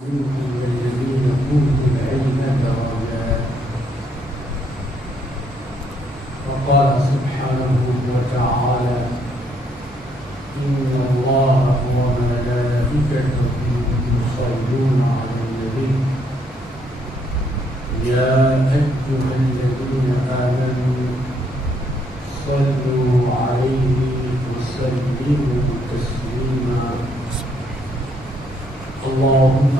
الذين أوتوا العلم درجات. وقال سبحانه وتعالى: إن الله وملائكته يصلون على النبي يا أيها الذين آمنوا صلوا عليه وسلموا تسليما. اللهم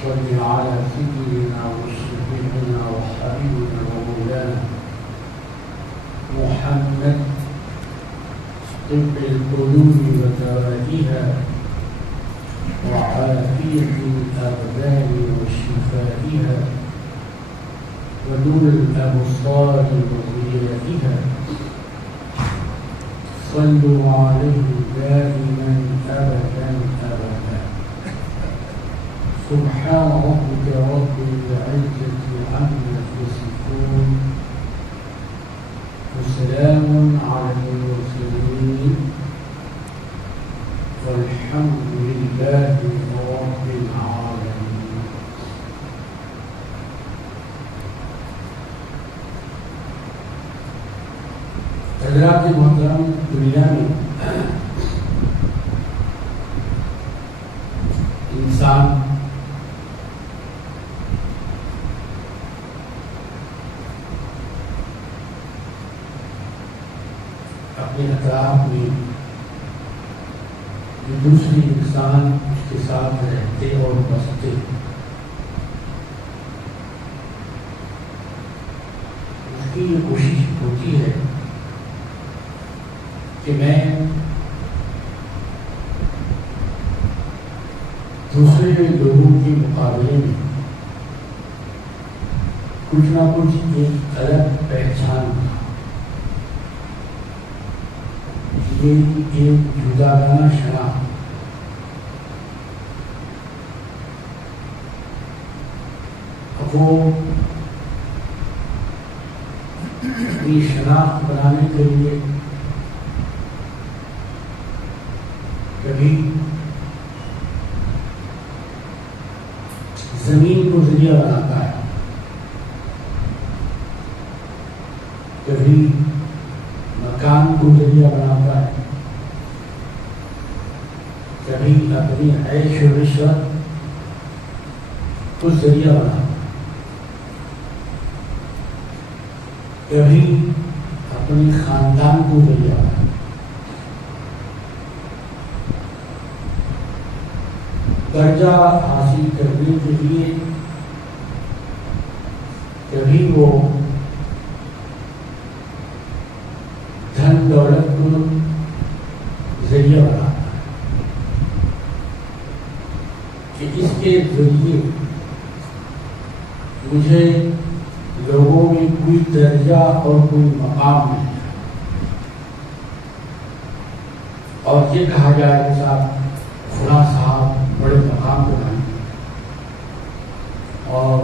صل على سيدنا وشفيعنا وحبيبنا ومولانا محمد طب القلوب ودوائها وعافية الأبدان وشفائها ونور الأبصار وضيائها. صلوا عليه دائما أبدا أبدا. سبحان ربك رب العزة عما يصفون وسلام على المرسلين والحمد لله رب العالمين. حضرات محترم، دنیا میں انسان اپنے اطراف میں جو دوسری انسان اس کے ساتھ رہتے اور بستے، اس کی یہ کوشش ہوتی ہے کہ میں دوسرے لوگوں کے مقابلے میں کچھ نہ کچھ ایک الگ پہچان، میری ایک جداگانہ شناخت، وہ اپنی شناخت بنانے کے لیے کبھی زمین کو ذریعہ بناتا ہے، کبھی مکان کو ذریعہ بناتا ہے، کبھی اپنی عیش و عشرت کو ذریعہ بناتا ہے، کبھی اپنے خاندان کو ذریعہ بناتا ہے، درجہ حاصل کرنے کے لیے کبھی وہ دھن دولت کو ذریعہ بناتا ہے کہ اس کے ذریعے مجھے لوگوں میں کوئی درجہ اور کوئی مقام مل جائے، اور یہ کہا جائے کہ صاحب فلاں صاحب بڑے مقام پہ آئیں اور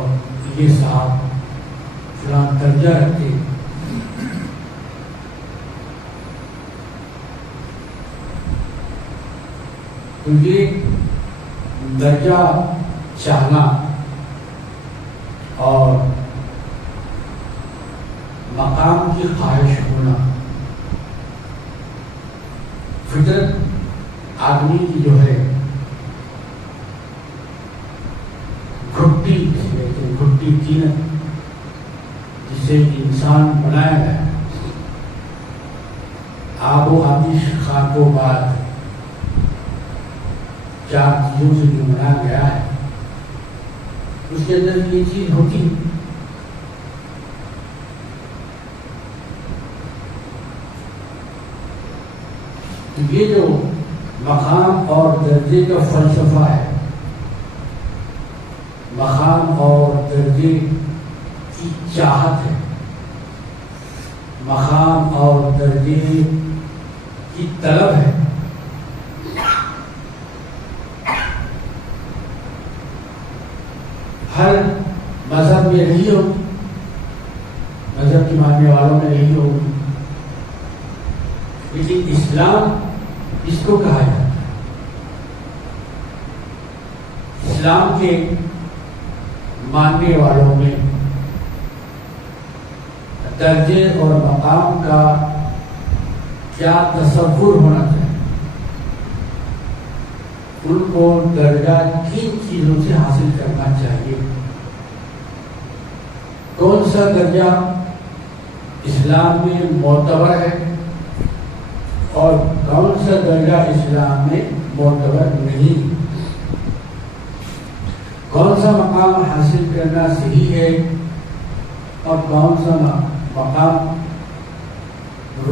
یہ صاحب فلاں درجہ رکھتے. تو یہ درجہ چاہنا اور مقام کی خواہش ہونا فطرت آدمی کی جو ہے گھٹی تینت جسے انسان بنایا گیا، آب و آتش خاک و باد، چار چیزوں سے جو بنایا گیا ہے، اس کے اندر یہ چیز ہوتی. یہ جو مقام اور درجے کا فلسفہ ہے، مقام اور درجے کی چاہت ہے، مقام اور درجے کی طلب ہے، ہر مذہب میں رہی ہوگی، مذہب کے ماننے والوں میں رہی ہوگی، لیکن اسلام اس کو کہا جاتا ہے اسلام کے ماننے والوں میں درجے اور مقام کا کیا تصور ہونا چاہیے؟ ان کو درجہ کن چیزوں سے حاصل کرنا چاہیے؟ کون سا درجہ اسلام میں معتبر ہے اور کون سا درجہ اسلام میں معتبر نہیں؟ کون سا مقام حاصل کرنا صحیح ہے اور کون سا مقام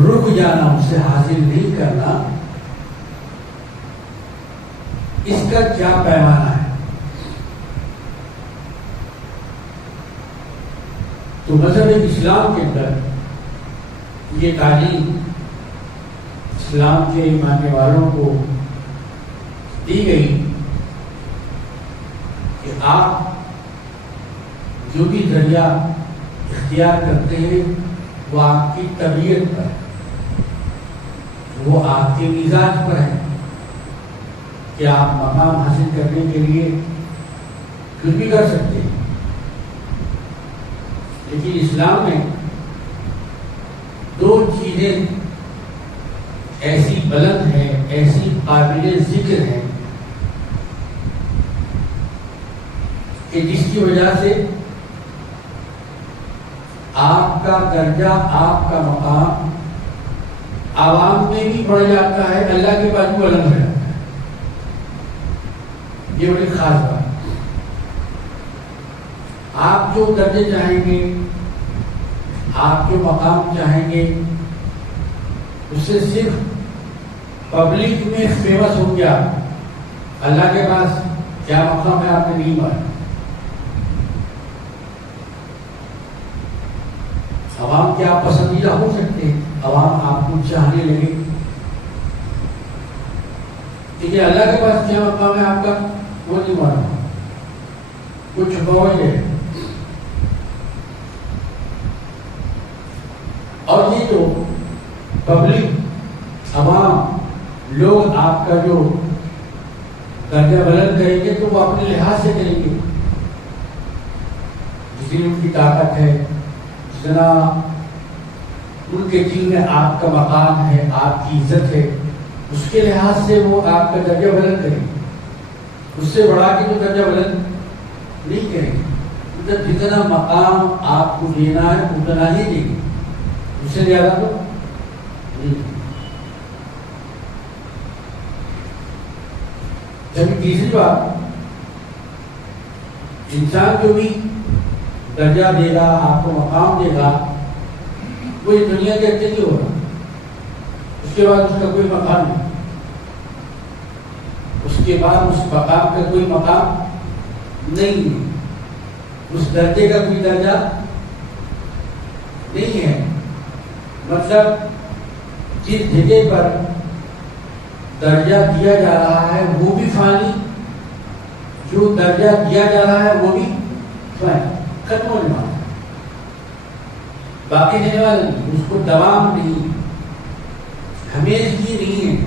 رک جانا، اسے حاصل نہیں کرنا، اس کا کیا پیمانہ ہے؟ تو مذہب اسلام کے اندر یہ تعلیم اسلام کے ماننے والوں کو دی گئی کہ آپ جو بھی ذریعہ اختیار کرتے ہیں وہ آپ کی طبیعت پر ہے، وہ آپ کے مزاج پر ہے کہ آپ مقام حاصل کرنے کے لیے کچھ بھی کر سکتے ہیں۔ لیکن اسلام میں دو چیزیں ایسی بلند ہیں، ایسی قابل ذکر ہیں کہ جس کی وجہ سے آپ کا درجہ، آپ کا مقام عوام میں بھی بڑھ جاتا ہے، اللہ کے پاس بھی بلند ہو جاتا ہے۔ یہ بڑی خاص بات۔ آپ جو درجے چاہیں گے، آپ جو مقام چاہیں گے، اس سے صرف پبلک میں فیمس ہو گیا، اللہ کے پاس کیا مقام ہے آپ نے نہیں مانا۔ عوام کے آپ پسندیدہ ہو سکتے ہیں، عوام آپ کو چاہنے لگے، لیکن اللہ کے پاس کیا مقام ہے آپ کا وہ نہیں مانا، وہ چھپا ہی ہے۔ اور یہ جو پبلک، عوام، لوگ آپ کا جو درجہ بلند کریں گے تو وہ اپنے لحاظ سے کریں گے، جتنی ان کی طاقت ہے، جتنا ان کے دل میں آپ کا مقام ہے، آپ کی عزت ہے، اس کے لحاظ سے وہ آپ کا درجہ بلند کریں گے۔ اس سے بڑھا کے تو درجہ بلند نہیں کریں گے، مطلب جتنا مقام آپ کو دینا ہے اتنا ہی دیں گے، اس سے زیادہ تو نہیں۔ جبکہ تیسری بات، انسان جو بھی درجہ دے گا، آپ کو مقام دے گا، وہ اس دنیا کے اندر نہیں ہوگا، اس کے بعد اس کا کوئی مقام نہیں، اس کے بعد اس مقام کا کوئی مقام نہیں ہے، اس درجے کا کوئی درجہ نہیں ہے۔ مطلب جس جگہ پر درجہ دیا جا رہا ہے وہ بھی فانی، جو درجہ دیا جا رہا ہے وہ بھی فانی، ختم ہونے والا، باقی رہنے والا نہیں، اس کو دوام نہیں، ہمیشگی نہیں ہے،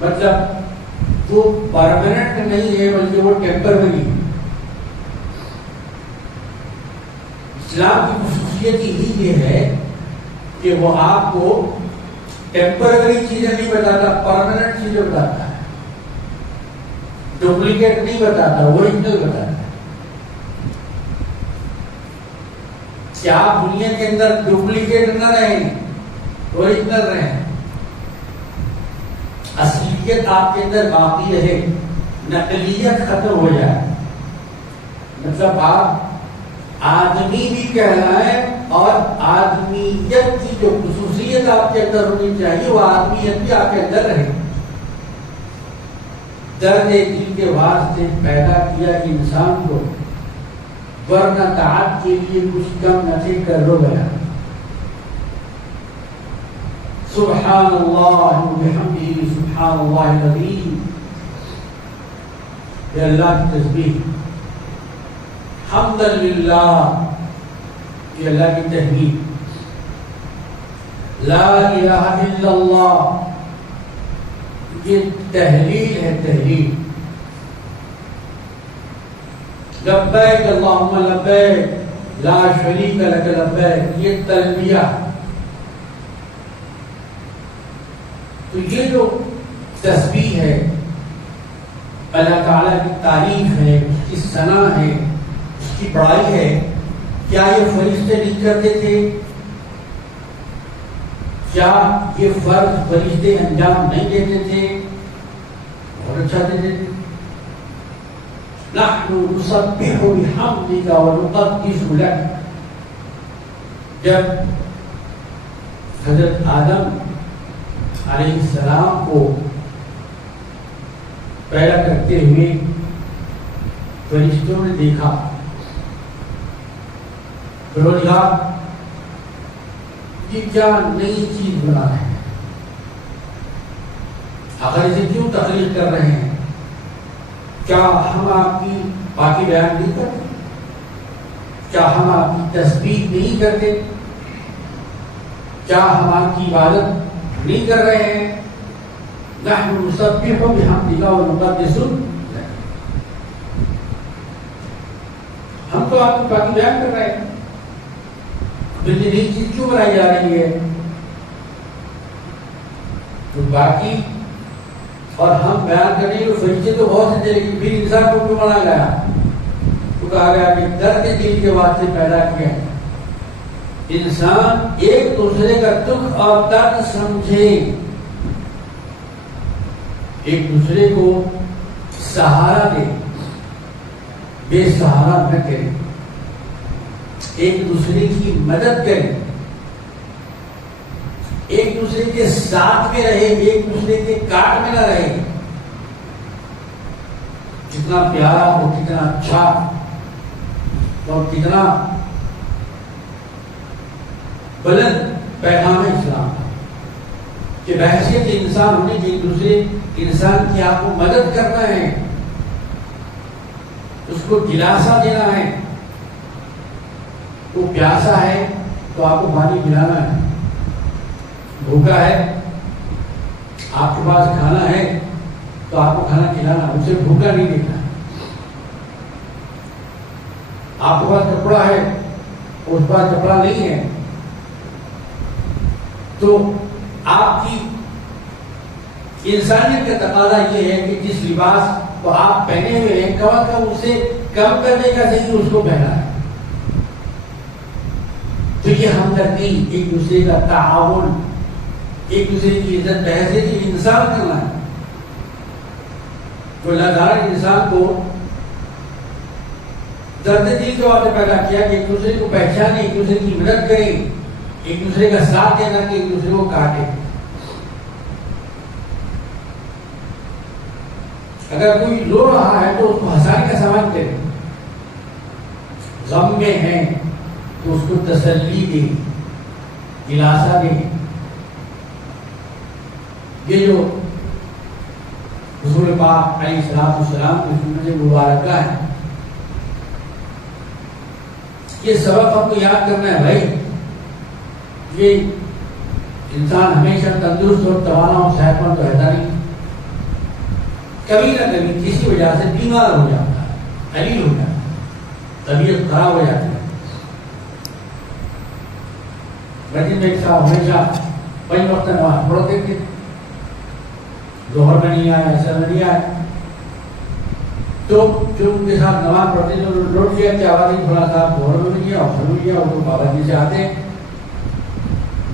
مطلب وہ پرماننٹ نہیں ہے بلکہ وہ ٹیمپرری ہے۔ اسلام کی خصوصیت ہی یہ ہے کہ وہ آپ کو ٹیمپرری چیزیں نہیں بتاتا، پرماننٹ چیزیں بتاتا ہے، ڈپلیکیٹ نہیں بتاتا، اوریجنل بتاتا ہے۔ کہ آپ دنیا کے اندر ڈپلیکیٹ نہ رہیں، اوریجنل رہیں، اصلیت آپ کے اندر باقی رہے، نقلیت ختم ہو جائے، مطلب آپ آدمی بھی کہلائیں اور آدمیت کی جو خصوصیت آپ کے اندر ہونی چاہیے وہ آدمیت بھی آپ کے اندر رہے۔ درد دل کے واسطے پیدا کیا انسان کو، ورنہ طاعت کے لیے کچھ کم نہ تھے کر لو گیا۔ سبحان اللہ وبحمدہ سبحان اللہ العظیم، یہ اللہ کی تسبیح، حمدا للہ، یہ اللہ کی تحمید، لا الہ الا اللہ، یہ تحلیل ہے، تحلیل، لبیک اللہم لبیک لا شریک لک لبیک، یہ تلبیہ. تو یہ جو تسبیح ہے اللہ تعالیٰ کی تعریف ہے، اس کی ثنا ہے، اس کی بڑائی ہے. کیا یہ فرشتے نہیں کرتے تھے؟ کیا یہ فرض فرشتے انجام نہیں دیتے تھے؟ بہت اچھا دیتے تھے. نحن نسبح بحمدک ونقدس لک. جب حضرت آدم علیہ السلام کو پیدا کرتے ہوئے فرشتوں نے دیکھا، پروردگار یہ کیا نئی چیز بنا رہے ہیں، آخر اسے کیوں تخلیق کر رہے ہیں؟ کیا ہم آپ کی باقی بیان نہیں کرتے؟ کیا ہم آپ کی تسبیح نہیں کرتے؟ کیا ہم آپ کی عبادت نہیں کر رہے ہیں؟ نحن نسبح بحمدک ونقدس لک. ہم تو آپ کی باقی بیان کر رہے ہیں، لیکن نئی چیز کیوں بنائی جا رہی ہے؟ تو باقی اور ہم بیان کرنے کے فرشتے تو بہت سے تھے، لیکن پھر انسان کو کیوں بنا گیا؟ تو کہا گیا کہ درد دل کے واسطے پیدا کیا. انسان ایک دوسرے کا دکھ اور درد سمجھے، ایک دوسرے کو سہارا دے، بے سہارا نہ کرے، ایک دوسرے کی مدد کرے، ایک دوسرے کے ساتھ میں رہے، ایک دوسرے کے کاٹ میں نہ رہے. کتنا پیارا اور کتنا اچھا اور کتنا بلند پیغام ہے اسلام کہ بحیثیت انسان ہونے کی ایک دوسرے انسان کی آپ کو مدد کرنا ہے، اس کو دلاسا دینا ہے. وہ پیاسا ہے تو آپ کو پانی پلانا ہے، بھوکا ہے آپ کے پاس کھانا ہے تو آپ کو کھانا کھلانا، اسے بھوکا نہیں دیکھنا. آپ کے پاس کپڑا ہے اس کے پاس کپڑا نہیں ہے تو آپ کی انسانیت کا تقاضا یہ ہے کہ جس لباس کو آپ پہنے ہوئے ہیں کم از کم اسے کم کرنے کا صحیح اس کو پہنا ہے. تو یہ ہمدردی، ایک دوسرے کا تعاون، ایک دوسرے کی عزت بحیثیت انسان کرنا ہے. تو اللہ تعالیٰ نے انسان کو درد دل کے واسطے پیدا کیا کہ ایک دوسرے کو پہچانے، ایک دوسرے کی مدد کرے، ایک دوسرے کا ساتھ دینا کہ ایک دوسرے کو کاٹے. اگر کوئی رو رہا ہے تو اس کو ہنسانے کا سامان کرے، غم میں ہے تو اس کو تسلی دے، دلاسا دے. یہ جو رسول پاک علیہ السلام کی سنت مبارکہ ہے، یہ سبق ہم کو یاد کرنا ہے بھائی. یہ انسان ہمیشہ تندرست اور توانا اور صحت مند رہتا نہیں، کبھی نہ کبھی کسی وجہ سے بیمار ہو جاتا ہے، علیل ہو جاتا ہے، طبیعت خراب ہو جاتی ہے. لیکن ایک صاحب ہمیشہ 5 وقت نماز پڑھتے تھے، ظہر میں نہیں آیا، عصر میں نہیں آیا، تو جو ان کے ساتھ نماز پڑھتے تھے لوٹ لیا کہ آواز تھوڑا سا ظہر میں نہیں گیا، عصر میں گیا، وہ تو پابندی سے آتے.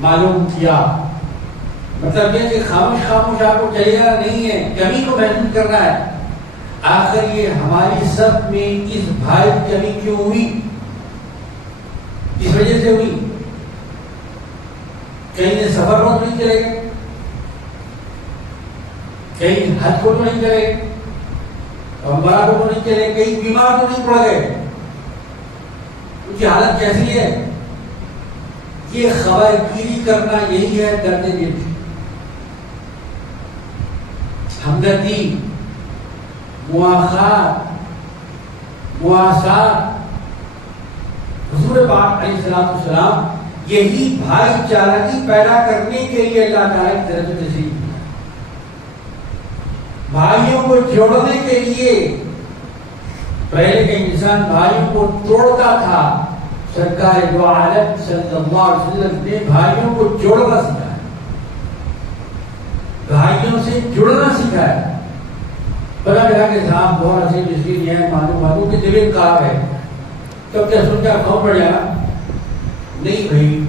معلوم کیا مطلب یہ کہ خاموش خاموش آپ کو چلے جانا نہیں ہے، کمی کو محسوس کرنا ہے. آخر یہ ہماری سب میں اس بھائی کی کمی کیوں ہوئی؟ اس وجہ سے ہوئی کہیں سفر روز نہیں چلے گئے، کہیں حج کو تو نہیں چلے، عمرہ کو تو نہیں چلے، کہیں بیمار تو نہیں پڑ گئے. ان کی حالت کیسی ہے؟ یہ خبر گیری کرنا یہی ہے درد دل، ہمدردی، مواخات، مواسات. حضور پاک علیہ السلام یہی بھائی چارگی پیدا کرنے کے لیے اللہ تعالیٰ کی طرف سے تشریف دیا، بھائیوں کو جوڑنے کے لیے پہلے کا انسان بھائیوں کو توڑتا تھا، سرکار دو عالم صلی اللہ علیہ وسلم نے بھائیوں کو جوڑنا سکھایا، بھائیوں سے جڑنا سکھایا۔ پتا لگا کہ صاحب بہت ایسے جس کی نہیں ہے، معلوم کی طبیعت خراب ہے، تب کیا سن کر کھاؤ پڑ جائے گا؟ نہیں بھائی،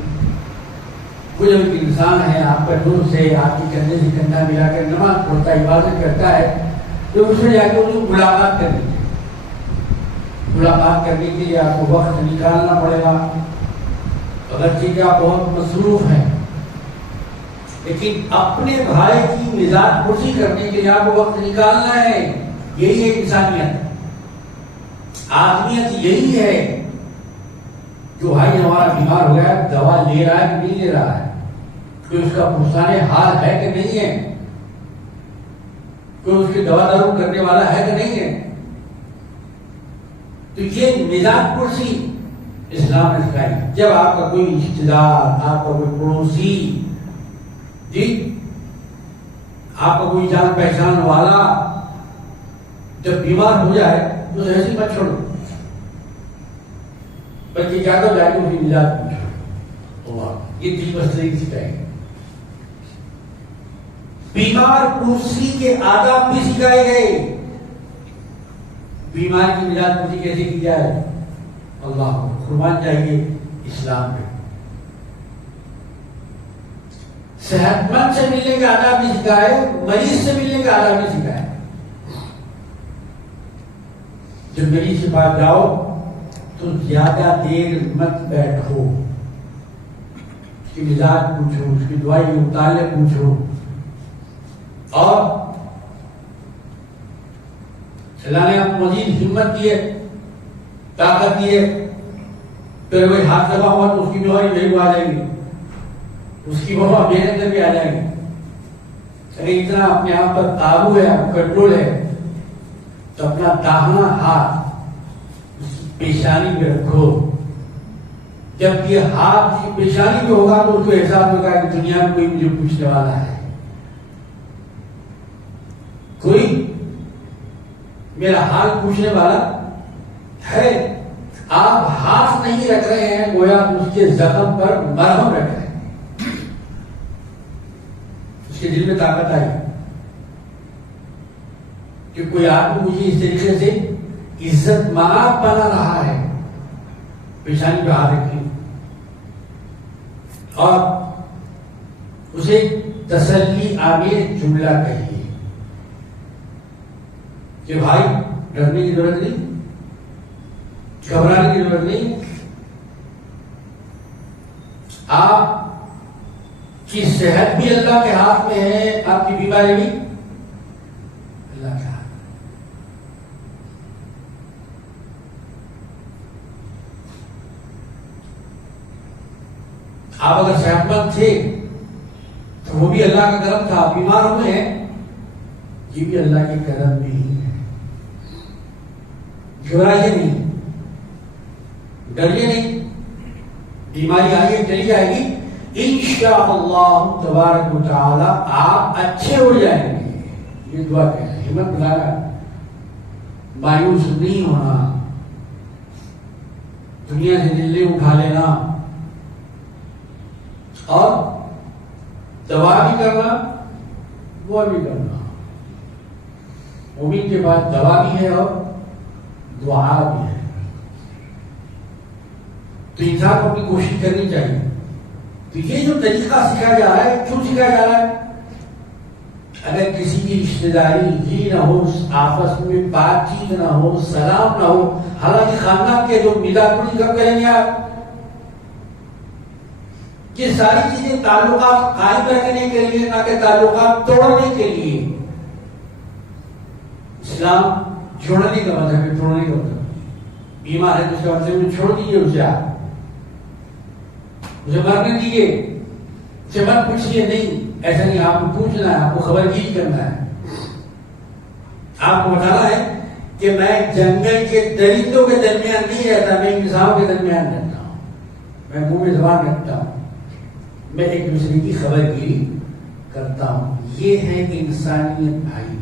وہ جب ایک انسان ہے آپ کا دوست ہے، آپ کی کندھے سے کندھا ملا کر نماز پڑھتا ہے، عبادت کرتا ہے، تو اس میں جا کے اس کو ملاقات کرنی ہے۔ ملاقات کرنے کے لیے آپ کو وقت نکالنا پڑے گا، اگرچہ کہ آپ بہت مصروف ہیں، لیکن اپنے بھائی کی مزاج پرسی کرنے کے لیے آپ کو وقت نکالنا ہے۔ یہی ہے انسانیت، آدمیت یہی ہے۔ جو بھائی ہمارا بیمار ہو گیا، دوا لے رہا ہے کہ نہیں لے رہا ہے، کوئی اس کا پرسان حال ہے کہ نہیں ہے، کوئی اس کی دوا دارو کرنے والا ہے کہ نہیں ہے، تو یہ مزاج پرسی اسلام نے سکھائی۔ جب آپ کا کوئی رشتے دار، آپ کا کوئی پڑوسی، جی آپ کا کوئی جان پہچان والا جب بیمار ہو جائے تو ایسی مت چھوڑو، بلکہ کیا تو جائے اس کی مزاج پوچھو۔ یہ دل بستری سکھائے۔ بیمار پرسی کے آداب بھی سکھائے گئے۔ بیمار کی مزاج پرسی کیسے کی جائے؟ اللہ کو قربان چاہیے اسلام پہ۔ صحت مند سے ملنے کے آداب بھی سکھائے، مریض سے ملنے کے آداب بھی سکھائے۔ جب مریض کے پاس جاؤ تو زیادہ دیر مت بیٹھو، اس کی مزاج پوچھو، اس کی دوائی کے متعلق پوچھو، اور اللہ نے آپ کو مزید ہمت دیے، طاقت دیے، پھر کوئی ہاتھ لگا ہوا تو اس کی بیماری نہیں آ جائے گی، اس کی وبا میرے اندر بھی آ جائے گی۔ اگر اتنا اپنے آپ پر قابو ہے، کنٹرول ہے، تو اپنا داہنا ہاتھ اس کی پیشانی پہ رکھو۔ جب یہ ہاتھ کی پیشانی پہ ہوگا تو اس کو احساس ہوگا کہ دنیا میں کوئی مجھے پوچھنے والا ہے، کوئی میرا حال پوچھنے والا ہے۔ آپ ہاتھ نہیں رکھ رہے ہیں، گویا اس کے زخم پر مرہم رکھ رہے ہیں، اس کے دل میں طاقت آئی کہ کوئی آدمی مجھے اس طریقے سے عزت مآب بنا رہا ہے، پیشانی پہ ہاتھ رکھی اور اسے تسلی آمیز جملہ کہیے کہ بھائی ڈرنے کی ضرورت نہیں، گھبرانے کی ضرورت نہیں، آپ کی صحت بھی اللہ کے ہاتھ میں ہے، آپ کی بیماری بھی اللہ کے ہاتھ میں۔ آپ اگر صحت مند تھے تو وہ بھی اللہ کا کرم تھا، بیمار ہوئے ہیں یہ بھی اللہ کے کرم بھی ہے۔ گھبرائیے نہیں، ڈریے نہیں، بیماری آئی ہے چلی جائے گی، انشاءاللہ تبارک و تعالی آپ اچھے ہو جائیں گے۔ یہ دعا کہنا، ہمت بلانا، مایوس نہیں ہونا، دنیا سے دل نہیں اٹھا لینا، اور دعا بھی کرنا، دعا بھی کرنا۔ امید کے بعد دوا بھی ہے اور دعا بھی ہے، تو انسان کو اپنی کوشش کرنی چاہیے۔ تو یہ جو طریقہ سکھایا جا رہا ہے، کیوں سکھایا جا رہا ہے؟ اگر کسی کی رشتے داری ہی نہ ہو، آپس میں بات چیت نہ ہو، سلام نہ ہو، حالانکہ خاندان کے جو مزاج پرسی کب کریں گے آپ؟ یہ ساری چیزیں تعلقات قائم رکھنے کے لیے، نہ کہ تعلقات توڑنے کے لیے۔ اسلام چھوڑنے کا مطلب ہے، چھوڑنے کا مطلب بیمار ہے تو اس کا مطلب چھوڑ دیجیے اسے، آپ اسے مرنے دیجیے، اسے مت پوچھیے، نہیں ایسا نہیں، آپ کو پوچھنا ہے، آپ کو خبر گیری کرنا ہے، آپ کو بتانا ہے کہ میں جنگل کے درندوں کے درمیان نہیں رہتا، میں انسانوں کے درمیان رہتا ہوں، میں منہ میں زبان رکھتا ہوں، میں ایک دوسرے کی خبر گیری کرتا ہوں۔ یہ ہے انسانیت بھائی،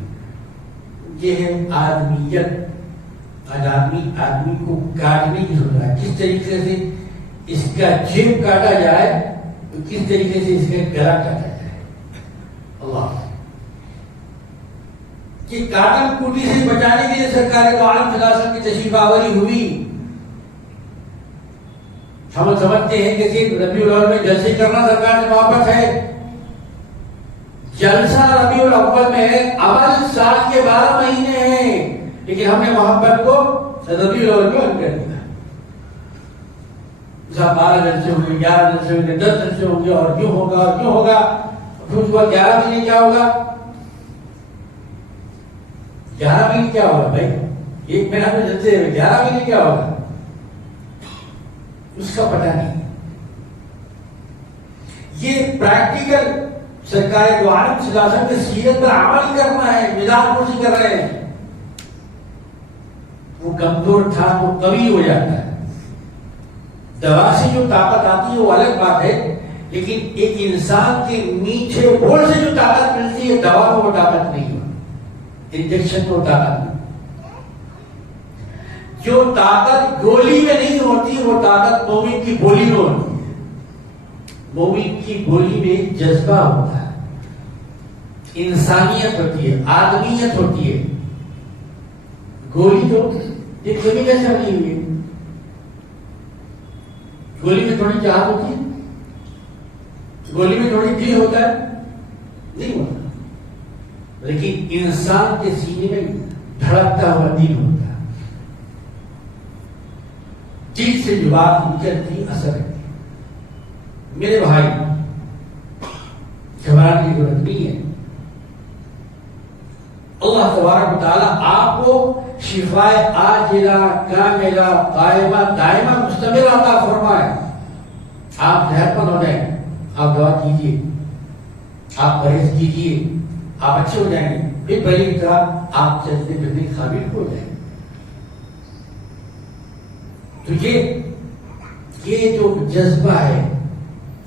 یہ ہے آدمیت۔ آج آدمی کو کاٹنے کی سوچ رہا ہے، کس طریقے سے اس کا جیب کاٹا جائے، تو کس طریقے سے اس کا گلا کاٹا جائے۔ اللہ کہ کاٹن کوٹی سے بچانے کے لیے سرکار دو عالم صلی اللہ علیہ وسلم کی تشریف آوری ہوئی۔ ہم سمجھتے ہیں کہ صرف ربیع الاول میں جلسے کرنا سرکار سے محبت ہے۔ جلسہ ربیع الاول میں ہے، عمل سال کے 12 مہینے ہیں، لیکن ہم نے محبت کو ربیع الاول میں کر دیا۔ 12 جلسے ہوں گے، 11 جلسے ہوں گے، 10 جلسے ہوں گے، اور یوں ہوگا اور یوں ہوگا۔ پھر اس بعد 11 مہینے کیا ہوگا؟ 11 مہینے کیا ہوگا بھائی؟ ایک مہینہ میں جلسے 11 مہینے کیا ہوگا؟ اس کا پتہ نہیں۔ یہ پریکٹیکل سرکار دو عالم صلی اللہ علیہ وسلم کی سیرت پر عمل کرنا ہے، مزاج پرسی کر رہے ہیں۔ وہ کمزور تھا وہ قوی ہو جاتا ہے۔ دوا سے جو طاقت آتی ہے وہ الگ بات ہے، لیکن ایک انسان کے میٹھے بول سے جو طاقت ملتی ہے، دوا میں وہ طاقت نہیں ہوتی، انجیکشن میں وہ طاقت نہیں۔ جو طاقت گولی میں نہیں ہوتی وہ طاقت مومن کی بولی میں ہوتی ہے۔ مومن کی بولی میں جذبہ ہوتا ہے، انسانیت ہوتی ہے، آدمیت ہوتی ہے۔ گولی تو ایک کمی کیسے بنی ہوئی ہے؟ گولی میں تھوڑی چاہت ہوتی ہے، گولی میں تھوڑی دل ہوتا ہے، نہیں ہوتا، لیکن انسان کے سینے میں دھڑکتا ہوا دل ہوتا ہے۔ دل سے جو بات نکلتی اثر رہتی ہے۔ میرے بھائی گھبرانے کی ضرورت نہیں ہے۔ اللہ تبارک و تعالیٰ آپ کو شفائے عاجلہ کاملہ قائمہ دائمہ مستمر عطا فرمائے۔ آپ صحت مند ہو جائیں، آپ دعا کیجیے، آپ پرہیز کیجیے، آپ اچھے ہو جائیں گے، پھر پہلی طرح آپ چلتے پھرنے کے قابل ہو جائیں گے۔ تو یہ جو جذبہ ہے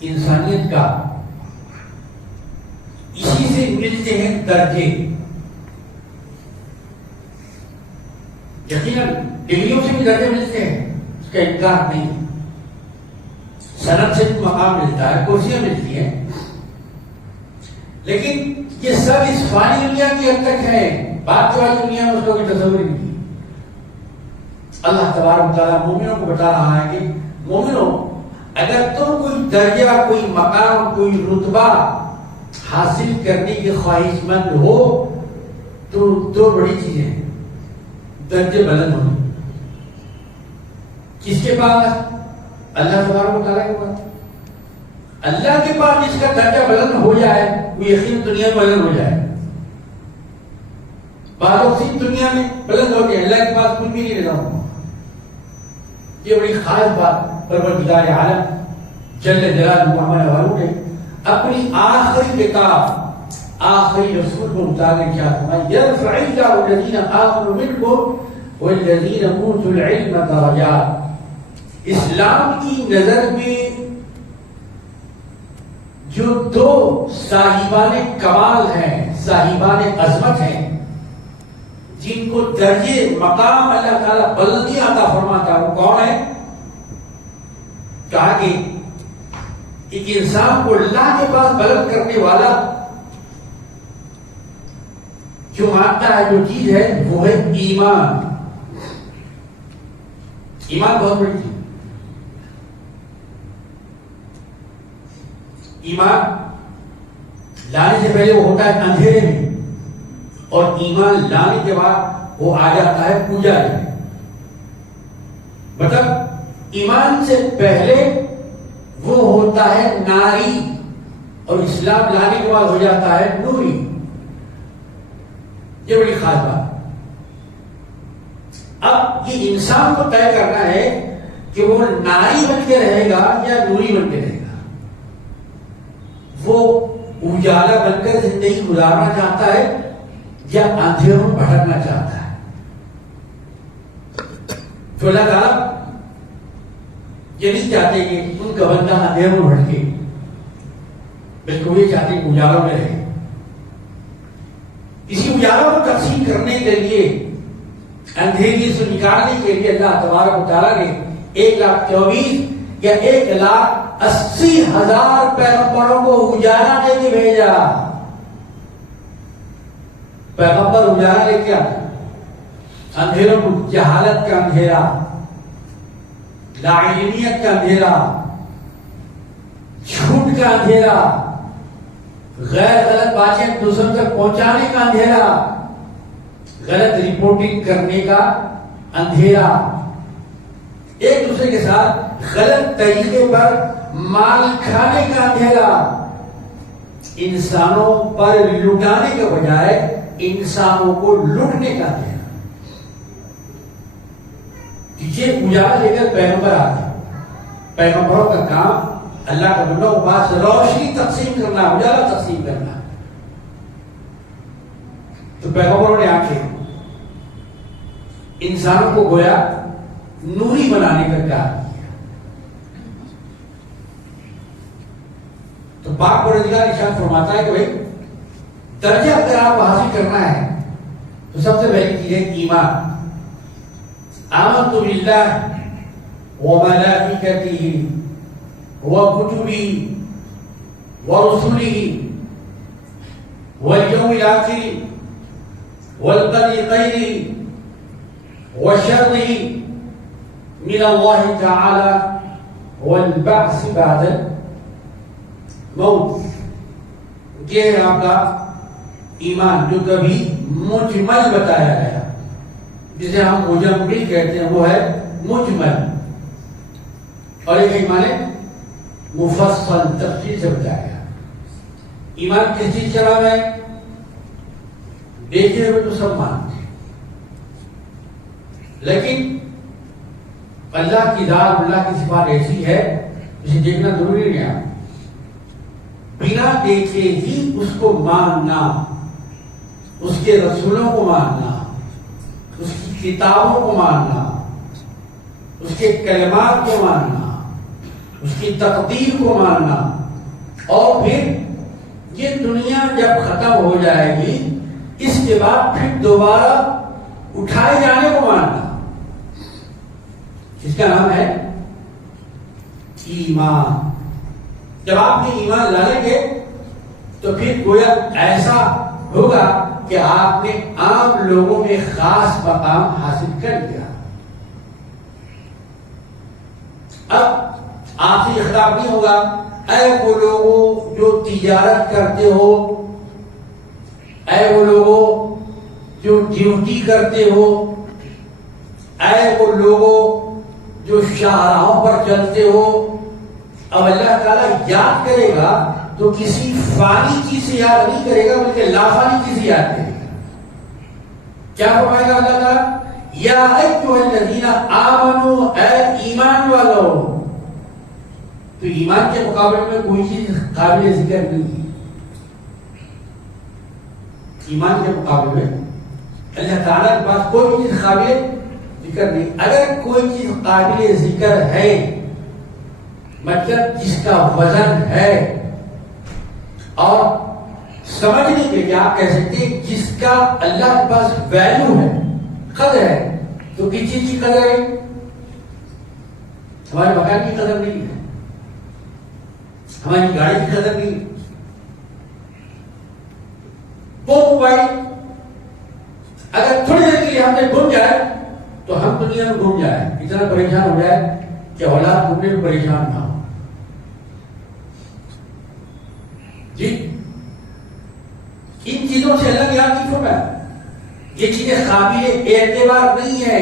انسانیت کا، اسی سے ملتے ہیں درجے۔ یقیناً ڈگریوں سے بھی درجے ملتے ہیں، اس کا انکار نہیں، سند سے بھی مقام ملتا ہے، کرسیاں ملتی ہیں، لیکن یہ سب اس فانی دنیا کی حد تک ہے۔ بعد والی دنیا میں اس کو کوئی تصور نہیں کی۔ اللہ تبارک و تعالیٰ مومنوں کو بتا رہا ہے کہ مومنوں، اگر تم کوئی درجہ، کوئی مقام، کوئی رتبہ حاصل کرنے کے خواہش مند ہو تو دو بڑی چیزیں ہیں درجے بلند ہونے۔ کس کے پاس؟ اللہ تبارک و تعالیٰ کے پاس۔ اللہ کے پاس جس کا درجہ بلند ہو جائے وہ یقین دنیا میں بلند ہو جائے۔ بعض صرف دنیا میں بلند ہو گئے، اللہ کے پاس کچھ بھی نہیں رہا۔ یہ بڑی خاص بات پروردگار عالم جل جلالہ محمد والوں نے اپنی آخری کتاب، آخری رسول کو مطابق کیا فرمایا، یرفع اللہ الذین آمنوا منکم والذین اوتوا العلم درجات۔ اسلام کی نظر میں جو دو صاحبان کمال ہیں، صاحبان عظمت ہیں، جن کو درجے مقام اللہ تعالیٰ بلندی عطا فرماتا ہے، وہ کون ہے؟ کہا کہ ایک انسان کو اللہ کے پاس بلند کرنے والا جو مانتا ہے، جو چیز ہے، وہ ہے ایمان۔ ایمان بہت بڑی چیز۔ ایمان لانے سے پہلے وہ ہوتا ہے اندھیرے میں، اور ایمان لانے کے بعد وہ آ جاتا ہے پوجا میں۔ مطلب ایمان سے پہلے وہ ہوتا ہے ناری، اور اسلام لانے کے بعد ہو جاتا ہے نوری۔ یہ بڑی خاص بات۔ اب یہ انسان کو طے کرنا ہے کہ وہ ناری بن کے رہے گا یا نوری بن کے رہے گا۔ وہ اجالا بن کر زندگی گزارنا چاہتا ہے یا اندھیروں میں بھٹکنا چاہتا ہے۔ تو اللہ تعالیٰ یہ نہیں چاہتے کہ ان کا بندہ اندھیروں میں بھٹکے، بلکہ وہ یہ چاہتے کہ اجالوں میں رہے۔ اسی اجالوں کو تقسیم کرنے کے لیے اندھیری سے نکالنے کے لیے اللہ تبارک و تعالیٰ نے 1,24,000 یا 1,80,000 پیغمبروں کو اجالا دے کے بھیجا. پیغمبر اجالا لے کے آتا, اندھیروں کو, جہالت کا اندھیرا, لاعلمیت کا اندھیرا, جھوٹ کا اندھیرا, غیر غلط باتیں دوسروں تک پہنچانے کا اندھیرا, غلط رپورٹنگ کرنے کا اندھیرا, ایک دوسرے کے ساتھ غلط طریقے پر مال کھانے کا اندھیرا, انسانوں پر لٹانے کے بجائے انسانوں کو لوٹنے کا اندھیرا. یہ اجالا لے کر پیغمبر آتے. پیغمبروں کا کام اللہ کے بندوں کے پاس روشنی تقسیم کرنا, اجالا تقسیم کرنا. تو پیغمبروں نے آ کے انسانوں کو گویا نوری بنانے کا کام کیا. تو پاک پروردگار ارشاد فرماتا ہے کہ بھائی درجہ اگر آپ کو حاصل کرنا ہے تو سب سے پہلی چیز ہے ایمان. آمنت باللہ وملائکتہ وکتبہ ورسلہ والیوم الآخر والقدر خیرہ وشرہ من اللہ تعالی والبعث بعد الموت. یہ ہے آپ کا ایمان جو کبھی مجمل بتایا گیا, جسے ہم مجمل کہتے ہیں, وہ ہے مجمل. اور ایک ایمان ہے مفصل, تفصیل سے بتایا گیا. ایمان کس چیز کا نام ہے؟ دیکھے ہوئے تو سب مانتے ہیں, لیکن اللہ کی ذات, اللہ کی صفات ایسی ہے جسے دیکھنا ضروری نہیں ہے. بنا دیکھے ہی اس کو ماننا, اس کے رسولوں کو ماننا, اس کی کتابوں کو ماننا, اس کے کلمات کو ماننا, اس کی تقدیر کو ماننا, اور پھر یہ دنیا جب ختم ہو جائے گی اس کے بعد پھر دوبارہ اٹھائے جانے کو ماننا, جس کا نام ہے ایمان. جب آپ نے ایمان لائیں گے تو پھر گویا ایسا ہوگا کہ آپ نے عام لوگوں میں خاص مقام حاصل کر لیا. اب آپ سے خطاب نہیں ہوگا اے وہ لوگوں جو تجارت کرتے ہو, اے وہ لوگوں جو ڈیوٹی کرتے ہو, اے وہ لوگوں جو شاہراہوں پر چلتے ہو. اب اللہ تعالیٰ یاد کرے گا تو کسی فانی چیز سے یاد نہیں کرے گا, بلکہ لافانی چیز سے یاد کرے گا. کیا فرمائے گا اللہ تعالیٰ؟ یا ایھا الذین آمنوا, اے ایمان والو. تو ایمان کے مقابلے میں کوئی چیز قابل ذکر نہیں ہے. ایمان کے مقابلے میں اللہ تعالیٰ کے پاس کوئی چیز قابل ذکر نہیں. اگر کوئی چیز قابل ذکر ہے, مطلب جس کا وزن ہے, اور سمجھنے کے لیے آپ کہہ سکتے ہیں جس کا اللہ کے پاس ویلیو ہے, قدر ہے, تو کس چیز کی قدر ہے؟ ہمارے مکان کی قدر نہیں ہے, ہماری گاڑی کی قدر نہیں ہے. وہ موبائل اگر تھوڑی دیر کے لیے ہم نے گم جائے تو ہم دنیا میں گم جائے, اتنا پریشان ہو جائے کہ اولاد گھومنے میں پریشان نہ ہو. جی ان چیزوں سے اللہ نے یاد نہیں فرمایا. یہ چیزیں قابل اعتبار نہیں ہے,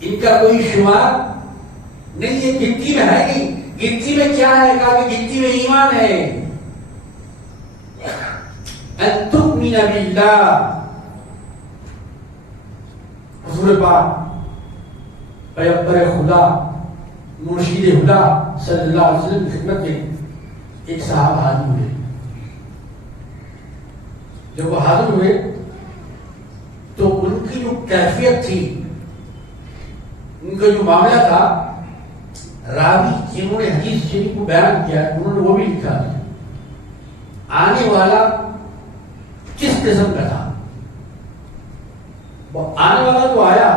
ان کا کوئی شمار نہیں ہے, گنتی میں ہے نہیں. گنتی میں کیا ہے؟ کہا کہ گنتی میں ایمان ہے. ان تؤمن باللہ. حضور پاک پیغمبر خدا مرشد خدا صلی اللہ علیہ وسلم کی خدمت میں ایک صاحب حاضر ہوئے. جب وہ حاضر ہوئے تو ان کی جو کیفیت تھی, ان کا جو معاملہ تھا, راوی جنہوں نے حدیث شریف کو بیان کیا انہوں نے وہ بھی لکھا تھا. آنے والا کس قسم کا تھا, وہ آنے والا جو آیا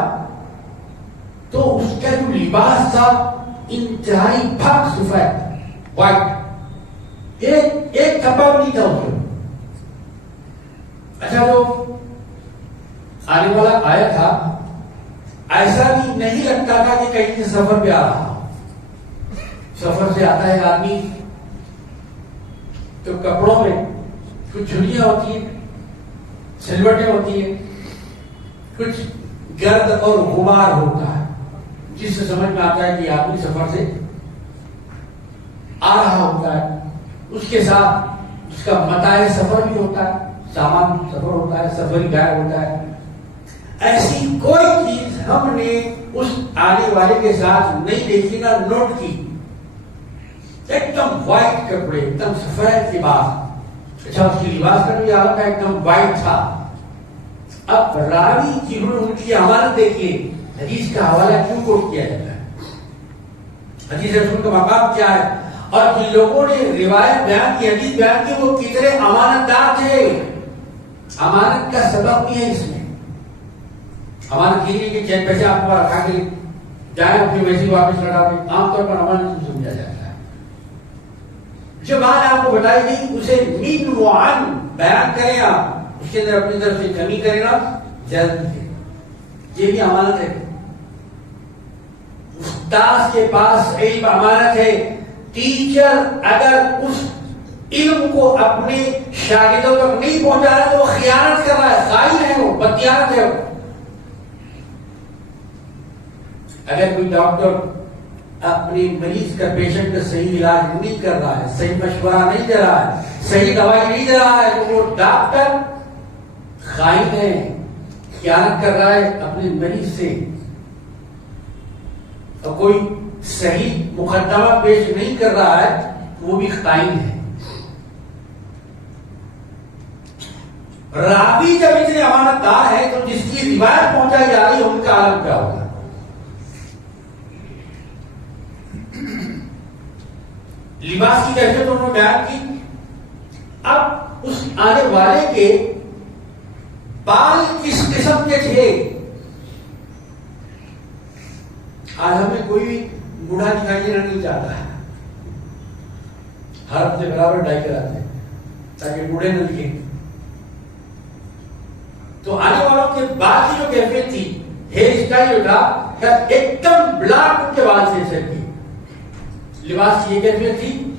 تو اس کا جو لباس تھا انتہائی پھک سفید وائٹ، ایک تھپا بھی نہیں تھا اس میں. اچھا جو آنے والا آیا تھا ایسا بھی نہیں لگتا تھا کہ کہیں سے سفر پہ آ رہا. سفر سے آتا ہے آدمی تو کپڑوں میں کچھ جھلیاں ہوتی ہیں، سلوٹیں ہوتی ہیں، کچھ گرد اور غبار ہوتا ہے جس سے سمجھ میں آتا ہے کہ آدمی سفر سے آ رہا ہوتا ہے. اس کے ساتھ اس کا متاع سفر بھی ہوتا ہے، سامان سفر ہوتا ہے، سفری بیگ ہوتا ہے. ایسی کوئی چیز ہم نے اس آنے والے کے ساتھ نہیں دیکھی نہ نوٹ کی. ایک دم وائٹ کپڑے، ایک دم سفید لباس. اچھا اس کی لباس کا بھی حالت ایک دم وائٹ تھا. اب راوی جنہوں نے ان کی امانت دیکھیے، حدیث کا حوالہ کیوں کوٹ کیا جاتا ہے، حدیث رسول کا مقام کیا ہے، اور جن لوگوں نے روایت بیان کی، حدیث بیان کی، وہ کتنے امانت دار تھے. امانت کا سبب بھی ہے اس میں. امانت یہ نہیں کہ چند پیسے آپ کو رکھا کے جائیں اپنی ویسی واپس لڑا دیں. عام طور پر امانت نہیں سمجھا جاتا ہے. جو بات آپ کو بتائی گئی اسے من وعن بیان کریں، آپ اس کے اندر اپنی طرف سے کمی کریں نا جلد ہے. یہ بھی امانت ہے. استاد کے پاس علم امانت ہے. ٹیچر اگر اس علم کو اپنے شاگردوں تک نہیں پہنچا رہا تو وہ خیانت کر رہا ہے، خائن ہے، وہ بدیانت ہے. اگر کوئی ڈاکٹر اپنے مریض کا، پیشنٹ کا صحیح علاج نہیں کر رہا ہے، صحیح مشورہ نہیں دے رہا ہے، صحیح دوائی نہیں دے رہا ہے، تو وہ ڈاکٹر خائن ہے، خیانت کر رہا ہے اپنے مریض سے. اور کوئی صحیح مقدمہ پیش نہیں کر رہا ہے وہ بھی خائن ہے. راوی جب اتنے امانت دار ہے تو جس کی روایت پہنچائی جا رہی ہے ان کا عالم کیا ہوگا. لباس کی کیفیت انہوں نے بیان کی. اب اس آنے والے کے بال کس قسم کے تھے. آج ہمیں کوئی بوڑھا دکھائی دینا نہیں چاہتا ہے، ہر ہفتے برابر ڈائی کراتے ہیں تاکہ بوڑھے نہ دکھیں. تو آنے والوں کے بال کی جو کیفیت تھی، ہیئر اسٹائل جو تھا ایک دم بلاک ان کے بال سے سیٹ کی. لباس کی یہ کیفیت تھی،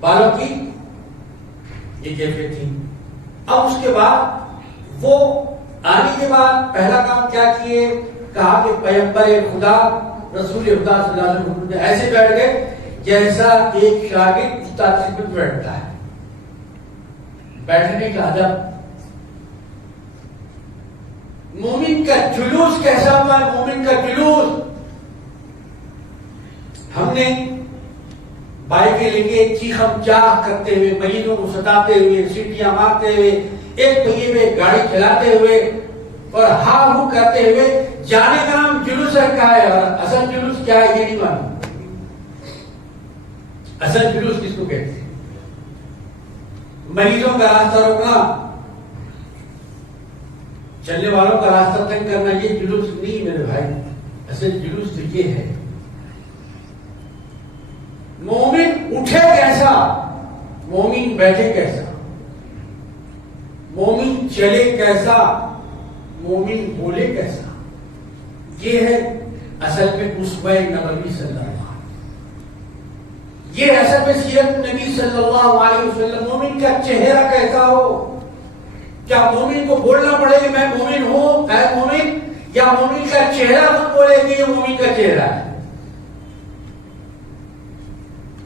بالوں کی یہ کیفیت تھی. اب اس کے بعد وہ آنے کے بعد پہلا کام کیا کیے، کہا کہ پیغمبر خدا رسول خدا صلی اللہ علیہ وسلم ایسے بیٹھ گئے جیسا ایک شاگرد استاد سے خود بیٹھتا ہے. بیٹھنے کا ادب. مومن کا جلوس کیسا ہوتا ہے، مومن کا جلوس. ہم نے بائکیں لیں گے چیخم چاخ کرتے ہوئے، مریضوں کو ستاتے ہوئے، سیٹیاں مارتے ہوئے، ایک پہیے میں گاڑی چلاتے ہوئے اور ہاں ہو کرتے ہوئے جانے کا نام جلوس رکھا ہے. اور اصل جلوس کیا ہے یہ نہیں معلوم. اصل جلوس کس کو کہتے ہیں؟ مریضوں کا راستہ روکنا، چلنے والوں کا راستہ تنگ کرنا، یہ جلوس نہیں میرے بھائی. اصل جلوس تو یہ ہے مومن اٹھے کیسا، مومن بیٹھے کیسا، مومن چلے کیسا، مومن بولے کیسا. یہ ہے اصل میں اسوہ نبوی صلی اللہ علیہ وسلم. یہ اصل میں سیرت نبی صلی اللہ علیہ وسلم. مومن کا چہرہ کیسا ہو. کیا مومن کو بولنا پڑے کہ میں مومن ہوں اے مومن، یا مومن کا چہرہ خود بولے کہ یہ مومن کا چہرہ ہے.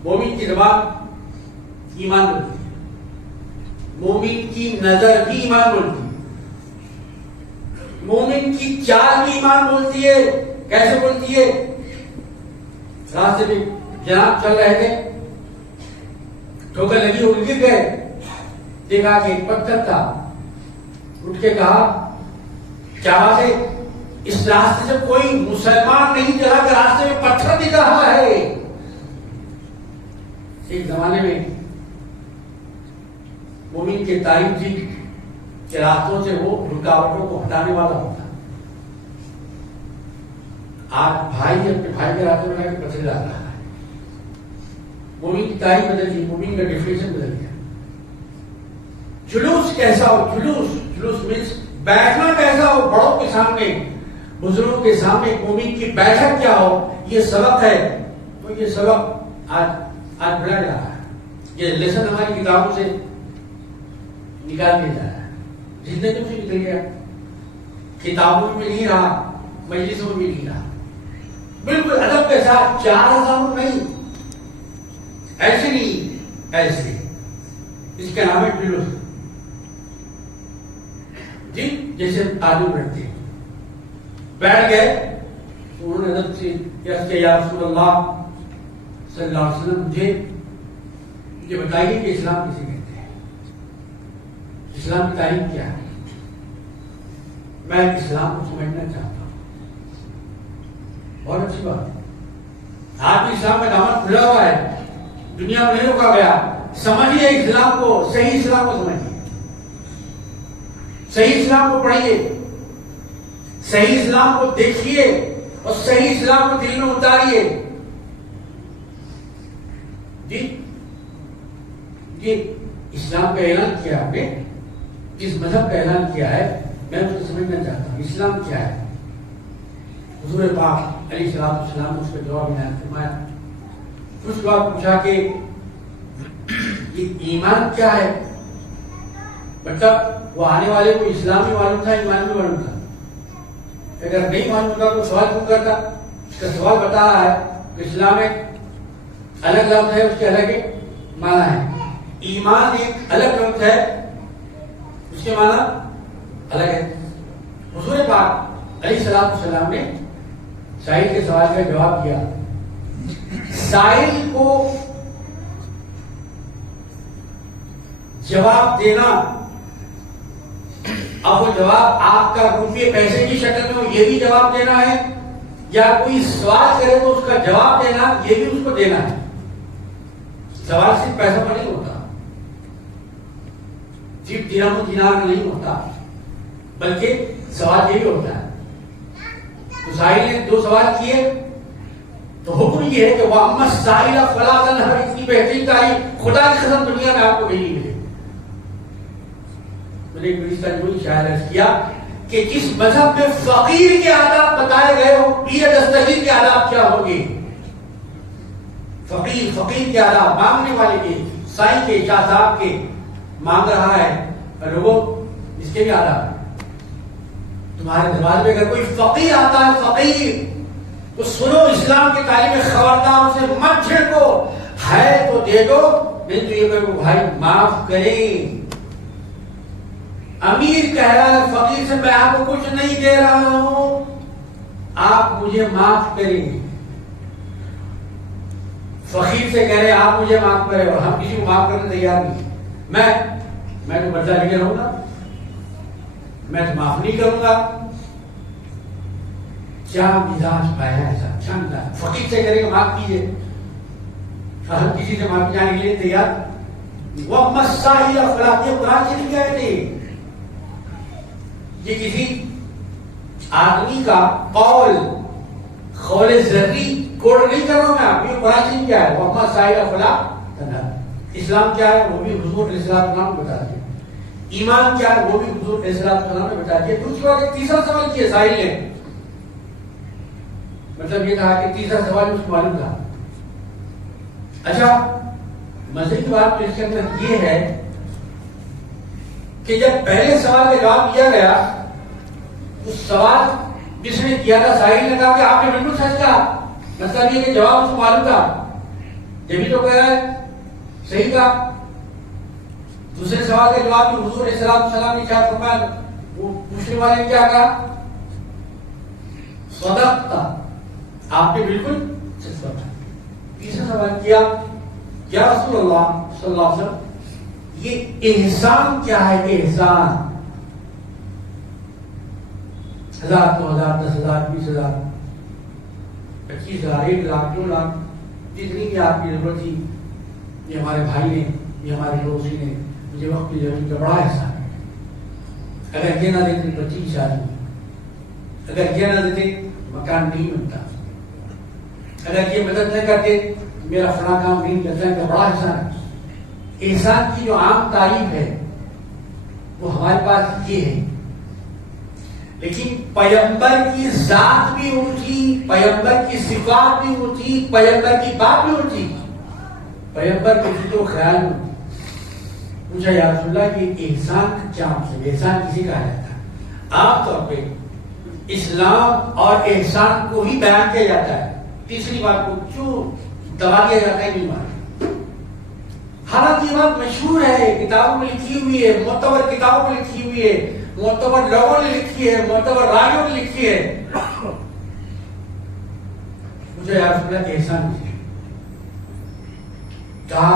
مومن کی زبان ایمان بولتی ہے، مومن کی نظر بھی ایمان بولتی ہے، مومن کی چال بھی ایمان بولتی ہے. کیسے بولتی ہے؟ راستے میں جناب چل رہے تھے، ٹھوکر لگی، وہ گر گئے، دیکھا کہ ایک پتھر تھا، اٹھ کے کہا کیا بات ہے، اس راستے سے کوئی مسلمان نہیں چلا کہ راستے میں پتھر دکھ رہا ہے. ایک زمانے میں مومن کے تعریف جی کے راستوں سے وہ رکاوٹوں کو ہٹانے والا ہوتا. آج بھائی اپنے بھائی کے راستے بنا کے پتھر ڈال رہا ہے. مومن کی تعریف بدل گئی, مومن کا ڈیفینیشن بدل گیا. جلوس کیسا ہو, جلوس مینس بیٹھنا کیسا ہو, بڑوں کے سامنے, بزرگوں کے سامنے مومن کی بیٹھک کیا ہو, یہ سبق ہے. تو یہ سبق آج بڑھا جا رہا ہے. یہ لیسن ہماری کتابوں سے نکال دیا جا رہا ہے, زندگی سے نکل گیا, کتابوں میں نہیں رہا, مجلسوں میں نہیں رہا. بالکل ادب کے ساتھ 4,000 نہیں, ایسے نہیں, ایسے. اس کا نام ہے جلوس. جی جیسے آدمی بیٹھتے ہیں, بیٹھ گئے تو انہوں نے ادب سے عرض کیا, یا رسول اللہ صلی اللہ علیہ وسلم, مجھے بتائیے کہ اسلام کسے کہتے ہیں, اسلام کی تعریف کیا ہے. میں اسلام کو سمجھنا چاہتا ہوں. بہت اچھی بات ہے, آپ اسلام کا دامن کھلا ہوا ہے, دنیا میں نہیں روکا گیا. سمجھیے اسلام کو, صحیح اسلام کو سمجھیے, صحیح اسلام کو پڑھیے, صحیح اسلام کو دیکھیے اور صحیح اسلام کو دل میں اتاریے. جی اسلام کا اعلان کیا آپ نے, جس مذہب کا اعلان کیا ہے, میں اس کو سمجھنا چاہتا ہوں. اسلام کیا ہے؟ حضور پاک علیہ السلام نے اس کا جواب بیان فرمایا. کچھ بات پوچھا کہ یہ ایمان کیا ہے, مطلب وہ آنے والے کو اسلام بھی معلوم تھا, ایمان بھی معلوم تھا. اگر نہیں معلوم تھا تو سوال کیوں کرتا. اس کا سوال بتا رہا ہے کہ اسلام ایک الگ لفظ ہے, اس کے الگ معنی ہے. ایمان ایک الگ لفظ ہے, اس کے معنی الگ ہے. حضور پاک علیہ السلام نے سائل کے سوال کا جواب دیا. سائل کو جواب دینا, اب وہ جواب آپ کا روپیے پیسے کی شکل میں ہو, یہ بھی جواب دینا ہے, یا کوئی سوال کرے تو اس کا جواب دینا, یہ بھی اس کو دینا ہے. سوال صرف پیسہ پر نہیں ہوتا, صرف درہم و دینار نہیں ہوتا, بلکہ سوال یہ بھی ہوتا ہے. تو سائل نے 2 سوال کیے تو حکم یہ ہے کہ وَأَمَّا السَّائِلَ فَلَا تَنْهَرْ. اتنی بہترین تعریف خدا کی قسم دنیا میں آپ کو نہیں ملے. میں نے ایک بڑی تجربی شاعر عرض کیا کہ جس مذہب میں فقیر کے آداب بتائے گئے ہو, پیر دستگیر کے آداب کیا ہوں گے. فقیر کے آداب, مانگنے والے کے, سائیں کے, شاہ صاحب کے, مانگ رہا ہے لوگوں, اس کے بھی آداب. تمہارے دروازے پہ اگر کوئی فقیر آتا ہے, فقیر, تو سنو اسلام کی تعلیم, خبردار اسے مت چھڑکو, ہے تو دے دو, نہیں تو یہ کہو بھائی معاف کریں. امیر کہہ رہا ہے فقیر سے, میں آپ کو کچھ نہیں دے رہا ہوں, آپ مجھے معاف کریں. فقیر سے کہہ رہے آپ مجھے معاف کریں, اور ہم کسی کو معاف کرنے تیار نہیں. میں تو بدلہ لے کے رہوں گا, میں تو معاف نہیں کروں گا. کیا مزاج پایا ایسا, اچھا مزاج. فقیر سے کرے گا معاف کیجیے, ہم کسی سے معافی جانے کے لیے تیار. وَأَمَّا السَّائِلَ فَلَا تَنْهَرْ. قرآن شریف کیا کہتے ہیں, یہ کسی آدمی کا قول ذری کوڈ نہیں کر رہا ہوں میں. آپ یہ قرآن شریف کیا ہے, وَأَمَّا السَّائِلَ فَلَا تَنْهَرْ. اسلام کیا ہے وہ بھی حضور علیہ السلام نے بتا دیا. ایمان کیا ہے وہ بھی حضور علیہ السلام نے بتا دیا. دوسری بات, ایک تیسرا سوال کیا سائل نے, مطلب یہ کہا کہ تیسرا سوال اس کو معلوم تھا. اچھا مزے کی بات تو اس کے اندر یہ ہے کہ جب پہلے سوال کا جواب دیا گیا, تو سوال جس نے کیا تھا سائل نے کہا کہ آپ نے بالکل سچ کہا, مطلب یہ کہ جواب اس کو معلوم تھا, یہ بھی تو کہہ رہا ہے صحیح کہا. دوسرے سوال کا جواب بھی حضور علیہ السلام نے کیا فرمایا, وہ پوچھنے والے نے کیا کہا, صدقت, آپ نے بالکل سچ کہا. تیسرا سوال کیا, یا رسول اللہ صلی اللہ علیہ وسلم, یہ احسان کیا ہے. احسان 1000, 2000, 10,000, 20,000, 25,000, 1,00,000, 2,00,000, جتنی بھی آپ کی ضرورت تھی, یہ ہمارے بھائی نے, یہ ہمارے دوستی نے مجھے وقت کی ضرورت کا بڑا احسان ہے. اگر یہ نہ دیتے بچی کی شادی, اگر یہ نہ دیتے مکان نہیں ملتا. اگر یہ مدد نہ کرتے میرا فلاں کام نہیں کرتا ہے، بڑا احسان ہے. احسان کی جو عام تعریف ہے وہ ہمارے پاس یہ ہے، لیکن پیغمبر کی ذات بھی اونچی، پیغمبر کی صفات بھی اونچی، پیغمبر کی بات بھی اونچی، پیغمبر کے فکر و خیال میں. پوچھا یا رسول اللہ کہ احسان کا کیا مطلب؟ احسان کسی کہا جاتا ہے؟ عام طور پہ اسلام اور احسان کو ہی بیان کیا جاتا ہے، تیسری بات کو کیوں دبا دیا جاتا ہے نہیں معلوم. حالانکہ یہ بات مشہور ہے، کتابوں میں لکھی ہوئی ہے، معتبر کتابوں میں لکھی ہوئی ہے، معتبر لوگوں نے لکھی ہے، معتبر راویوں نے لکھی ہے. مجھے یا رسول اللہ احسان کیا کہا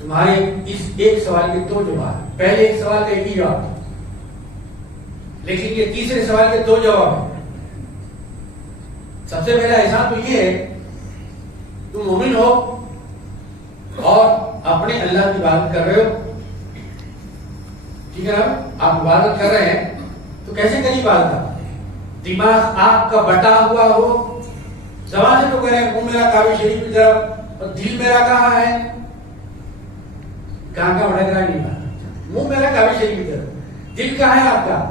تمہارے اس ایک سوال کے دو جواب، پہلے ایک سوال کا ایک ہی جواب، لیکن یہ تیسرے سوال کے دو جواب ہیں. سب سے پہلا احسان تو یہ ہے تم مومن ہو اور اپنے اللہ کی عبادت کر رہے ہو، ٹھیک ہے نا؟ آپ عبادت کر رہے ہیں تو کیسے کری عبادت؟ دماغ آپ کا بٹا ہوا ہو، زبان سے تو کہہ رہے ہیں منہ میرا کعبہ شریف کی طرف، اور دل میرا کہاں ہے؟ کہاں کا بھٹک رہا ہے نہیں معلوم. منہ میرا کعبہ شریف کی طرف، دل کہاں ہے آپ کا؟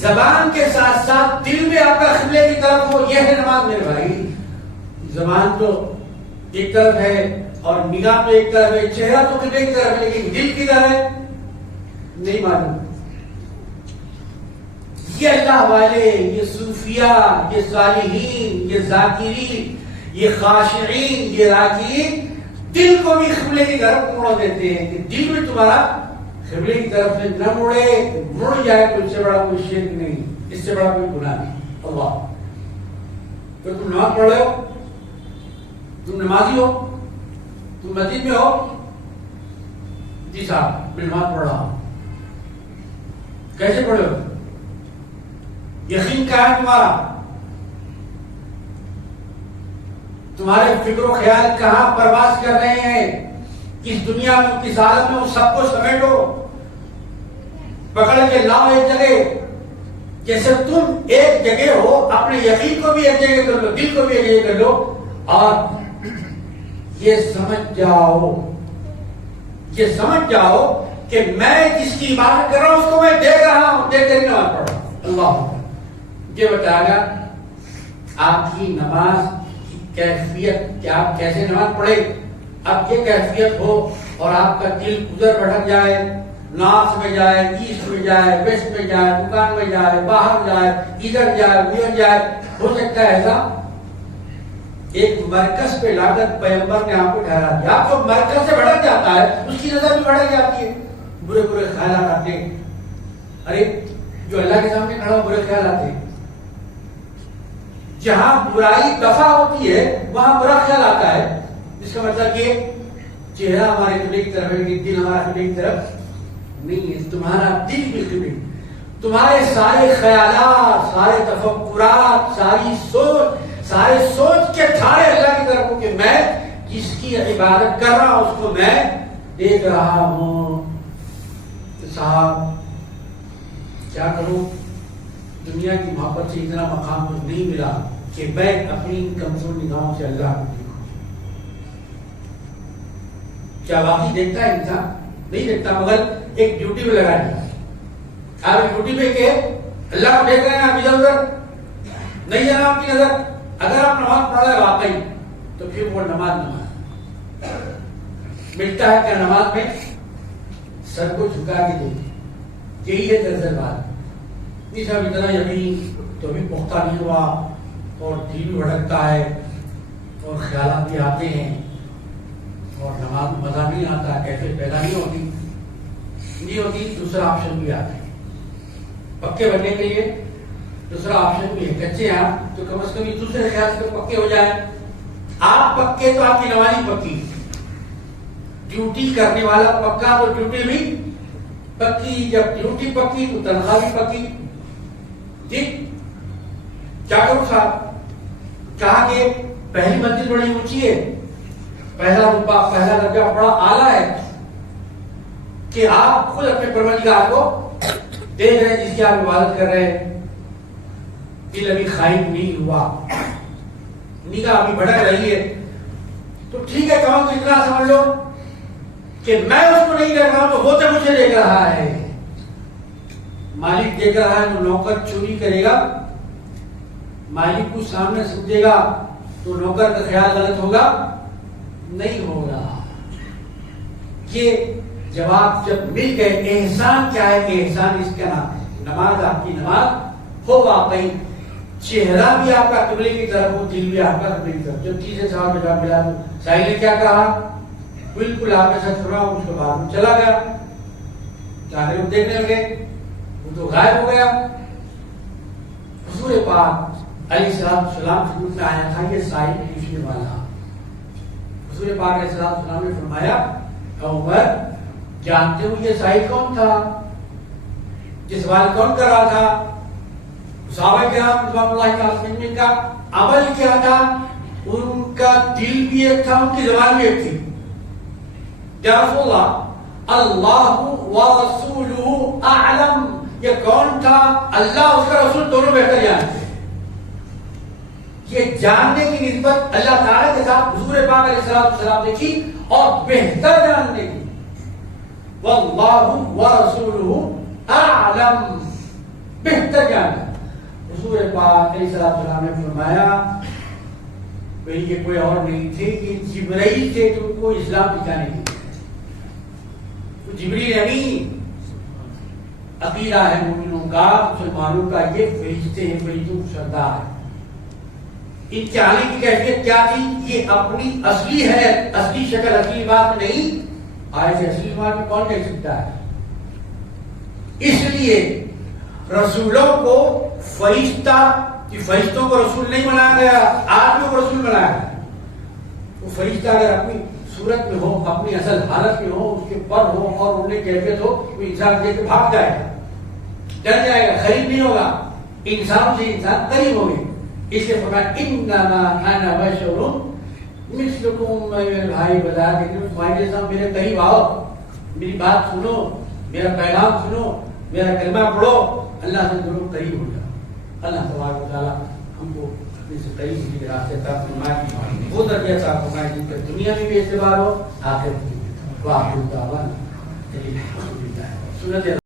زبان کے ساتھ ساتھ دل میں آپ کا قبلے کی طرف ہو، یہ ہے نماز میرے بھائی. زبان تو ایک طرف ہے اور نگاہ تو ایک طرف ہے، چہرہ تو قبلے کی طرف ہے، لیکن دل کی طرف ہے نہیں معلوم. یہ اللہ والے، یہ صوفیاء، یہ صالحین، یہ ذاکرین، یہ خاشعین، یہ راکعین دل کو بھی قبلے کی طرف موڑ دیتے ہیں کہ دل بھی تمہارا قبلے کی طرف سے نہ مڑے، مڑ جائے تو اس سے بڑا کوئی شرک نہیں، اس سے بڑا کوئی گناہ نہیں. اللہ تو تم نماز پڑھ رہے ہو، تم نمازی ہو، تم مسجد میں ہو، جی صاحب میں نماز پڑھ رہا ہوں. کیسے پڑھے ہو؟ یقین کیا ہے تمہارا؟ تمہارے فکر و خیال کہاں پرواز کر رہے ہیں؟ کس دنیا میں، کس عالم میں، وہ سب کو سمیٹو، پکڑ کے لاؤ ایک جگہ. جیسے تم ایک جگہ ہو، اپنے یقین کو بھی ایک جگہ کر لو، دل کو بھی ایک جگہ کر لو، اور یہ سمجھ جاؤ کہ میں جس کی عبادت کر رہا ہوں اس کو میں دیکھ رہا ہوں، دیکھ کر نماز پڑھ رہا ہوں. اللہ یہ بتائے گا آپ کی نماز کی کیفیت، کہ آپ کیسے نماز پڑھے. اب یہ کیفیت ہو اور آپ کا دل ادھر بھٹک جائے، نارتھ میں جائے، ایسٹ میں جائے، ویسٹ میں جائے، دکان میں جائے، باہر جائے، ادھر جائے، ادھر جائے. ہو سکتا ہے ایسا ایک مرکز پہ لا کر پیغمبر نے آپ کو ٹھہرا دیا. آپ کو مرکز سے بھٹک جاتا ہے، اس کی نظر بھی بھٹک جاتی ہے، برے برے خیالات آتے ہیں. ارے جو اللہ کے سامنے کھڑا ہو برے خیال آتے ہیں. جہاں برائی دفع ہوتی ہے وہاں برا خیال آتا ہے. اس کا مطلب کہ چہرہ ہمارے قبلے کی طرف ہے لیکن دل ہمارا قبلے کی طرف نہیں ہے. تمہارا دل بھی قبلے، تمہارے سارے خیالات، سارے تفکرات، سارے سوچ کے ٹھارے اللہ کی طرف ہو کہ میں جس کی عبادت کر رہا ہوں اس کو میں دیکھ رہا ہوں. صاحب کیا کروں، دنیا کی محبت سے اتنا مقام مجھے نہیں ملا کہ میں اپنی کمزور نگاہوں سے اللہ کو دیکھوں. کیا واقعی دیکھتا ہے انسان؟ نہیں دیکھتا، مگر ایک ڈیوٹی پہ لگا دیا. آپ ڈیوٹی پہ کہ اللہ کو دیکھ رہے ہیں، آپ ادھر ادھر نہیں جانا آپ کی نظر. اگر آپ نماز پڑھ رہے ہیں واقعی تو پھر وہ نماز ملتا ہے کیا؟ نماز میں سر کو جھکا کے دیکھیں. یہی ہے دراصل بات. نہیں صاحب اتنا یقین تو ابھی پختہ نہیں ہوا اور دل بھی بھٹکتا ہے اور خیالات بھی آتے ہیں اور نماز میں مزہ نہیں آتا، کیسے پیدا نہیں ہوتی. دوسرا آپشن بھی آتا ہے پکے بننے کے لیے. دوسرا آپشن بھی ہے، کچے ہیں تو کم از کم دوسرے خیال سے پکے ہو جائیں. آپ پکے تو آپ کی نماز ہی پکی. ڈیوٹی کرنے والا پکا تو ڈیوٹی بھی پکی. جب ڈیوٹی پکی تو تنخواہ بھی پکی. جی کیا کروں صاحب؟ کہا کہ پہلی منزل بڑی اونچی ہے، پہلا رتبہ، پہلا درجہ بڑا اعلیٰ ہے کہ آپ خود اپنے پروردگار کو دیکھ رہے ہیں جس کی آپ عبادت کر رہے ہیں. دل ابھی خائف نہیں ہوا، نگاہ ابھی بھٹک رہی ہے، تو ٹھیک ہے کہوں تو اتنا سمجھ لو کہ میں اس کو نہیں دیکھ رہا ہوں تو وہ تو مجھے دیکھ رہا ہے۔ مالک دیکھ رہا ہے تو نوکر چوری کرے گا، مالک کو سامنے سمجھے گا تو نوکر کا خیال غلط ہوگا؟ نہیں ہوگا۔ یہ جواب جب مل گئے، احسان کیا ہے؟ احسان اس کا نام ہے نماز، آپ کی نماز ہو واقعی، چہرہ بھی آپ کا قبلے کی طرف ہو، دل بھی آپ کا قبلے کی طرف۔ جب تیسرے سوال میں جواب ملا تو سائل نے کیا کہا؟ بالکل آپ نے سچ سنا، اس کے بعد میں چلا گیا، جانے لوگ دیکھنے لگے، وہ تو غائب ہو گیا۔ حضور پاک علیہ السلام خدمت میں آیا تھا یہ سائل پوچھنے والا۔ حضور پاک علیہ السلام نے فرمایا عمر جانتے ہو یہ سائل کون تھا؟ یہ سوال کون کر رہا تھا؟ صحابہ کرام رضوان اللہ تعالی عنہم کا عمل کیا تھا؟ ان کا دل بھی ایک تھا، ان کی زبان بھی ایک تھی۔ یا رسول اللہ، اللہ ورسولہ اعلم، یہ کون تھا؟ اللہ اس کا رسول دونوں بہتر جانتے ہیں۔ یہ جاننے کی نسبت اللہ تعالیٰ کے ساتھ حضور پاک علیہ السلام نے کی، اور بہتر جاننے کی واللہ ورسولہ اعلم، بہتر جاننا۔ حضور پاک علیہ السلام نے فرمایا بھئی یہ کوئی اور نہیں تھے، یہ جبرائیل تھے جو ان کو اسلام دکھانے کے لیے۔ جبریل امین عقیدہ ہے مومنوں کا، مسلمانوں کا، یہ فرشتے ہیں، فرشتوں کو سردار ہے۔ ان کے آنے کی کیفیت کیا تھی؟ یہ اپنی اصلی ہے، اصلی شکل، اصلی بات نہیں آئے تھے۔ اصلی بات میں کون کہہ سکتا ہے؟ اس لیے رسولوں کو فرشتہ، فرشتوں کو رسول نہیں بنایا گیا، آدمیوں کو رسول بنایا گیا۔ وہ فرشتہ اگر اپنی صورت میں ہو، اپنی اصل حالت میں ہو، اس کے پر ہو اور ان میں کیفیت ہو، وہ انسان دیکھ کے بھاگ جائے گا، ڈر جائے گا، قریب نہیں ہوگا، انسان سے انسان قریب ہوگی۔ اس لیے فرمایا انما انا بشر مثلکم، میں میرے بھائی بتا دیں تمہارے جیسا، میرے قریب آؤ، میری بات سنو، میرا پیغام سنو، میرا کلمہ پڑھو، اللہ سے ضرور قریب ہو جاؤ۔ اللہ تبارک و تعالیٰ ہم کو اپنے سے قریب کی راستے تک فرمائے، وہ درجہ صاحب فرمائے جن کا دنیا میں بھی اعتبار ہو، آخرت میں بھی۔ واہ دعوانا سنت